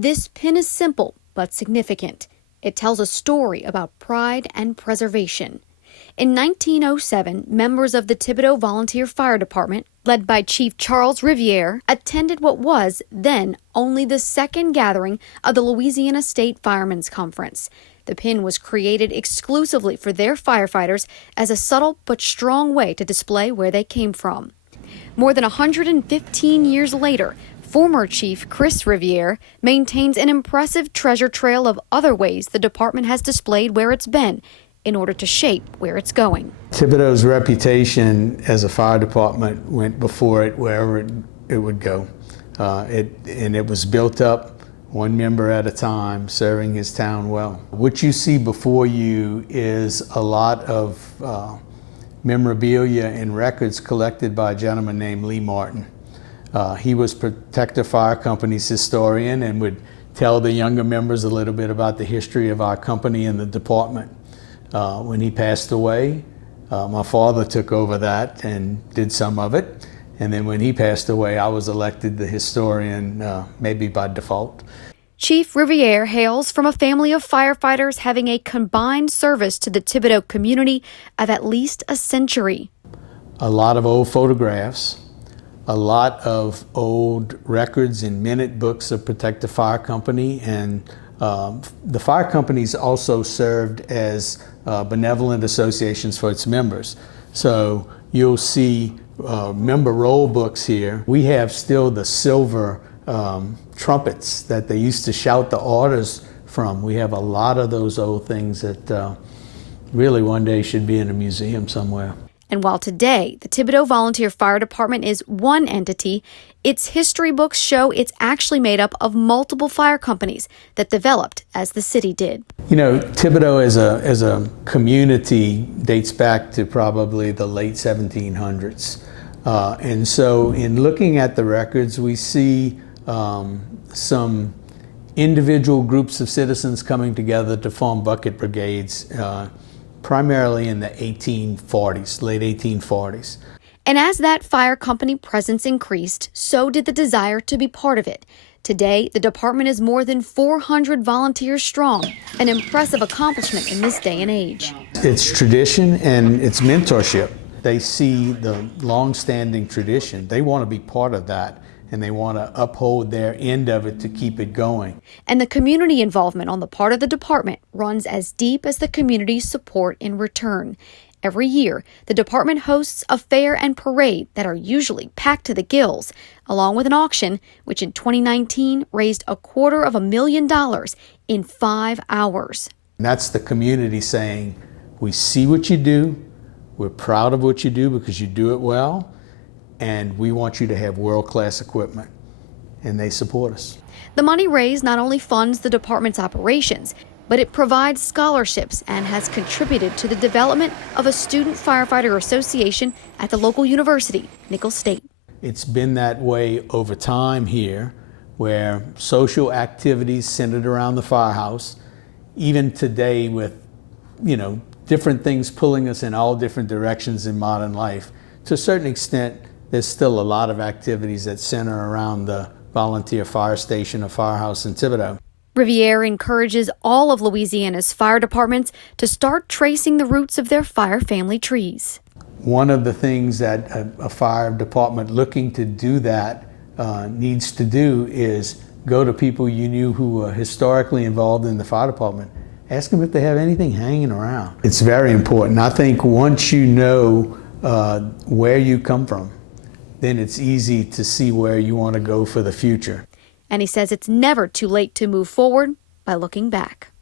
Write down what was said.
This pin is simple but significant. It tells a story about pride and preservation. In 1907, members of the Thibodaux Volunteer Fire Department, led by Chief Charles Riviere, attended what was then only the second gathering of the Louisiana State Firemen's Conference. The pin was created exclusively for their firefighters as a subtle but strong way to display where they came from. More than 115 years later, former Chief Chris Riviere maintains an impressive treasure trail of other ways the department has displayed where it's been in order to shape where it's going. Thibodaux's reputation as a fire department went before it wherever it would go. It was built up one member at a time, serving his town well. What you see before you is a lot of memorabilia and records collected by a gentleman named Lee Martin. He was Protective Fire Company's historian and would tell the younger members a little bit about the history of our company and the department. When he passed away, my father took over that and did some of it. And then when he passed away, I was elected the historian, maybe by default. Chief Riviere hails from a family of firefighters having a combined service to the Thibodaux community of at least a century. A lot of old photographs, a lot of old records and minute books of Protective Fire Company, and the fire companies also served as benevolent associations for its members. So you'll see member roll books here. We have still the silver trumpets that they used to shout the orders from. We have a lot of those old things that really one day should be in a museum somewhere. And while today the Thibodaux Volunteer Fire Department is one entity, its history books show it's actually made up of multiple fire companies that developed as the city did. You know, Thibodaux as a community dates back to probably the late 1700s. And so in looking at the records, we see some individual groups of citizens coming together to form bucket brigades, primarily in the 1840s, late 1840s. And as that fire company presence increased, so did the desire to be part of it. Today, the department is more than 400 volunteers strong, an impressive accomplishment in this day and age. It's tradition and it's mentorship. They see the long-standing tradition. They want to be part of that, and they want to uphold their end of it to keep it going. And the community involvement on the part of the department runs as deep as the community's support in return. Every year, the department hosts a fair and parade that are usually packed to the gills, along with an auction, which in 2019 raised $250,000 in 5 hours. And that's the community saying, we see what you do, we're proud of what you do because you do it well, and we want you to have world-class equipment. And they support us. The money raised not only funds the department's operations, but it provides scholarships and has contributed to the development of a student firefighter association at the local university, Nicholls State. It's been that way over time here, where social activities centered around the firehouse, even today with, different things pulling us in all different directions in modern life. To a certain extent, there's still a lot of activities that center around the volunteer fire station or firehouse in Thibodaux. Riviere encourages all of Louisiana's fire departments to start tracing the roots of their fire family trees. One of the things that a fire department looking to do that needs to do is go to people you knew who were historically involved in the fire department. Ask them if they have anything hanging around. It's very important. I think once you know where you come from, then it's easy to see where you want to go for the future. And he says it's never too late to move forward by looking back.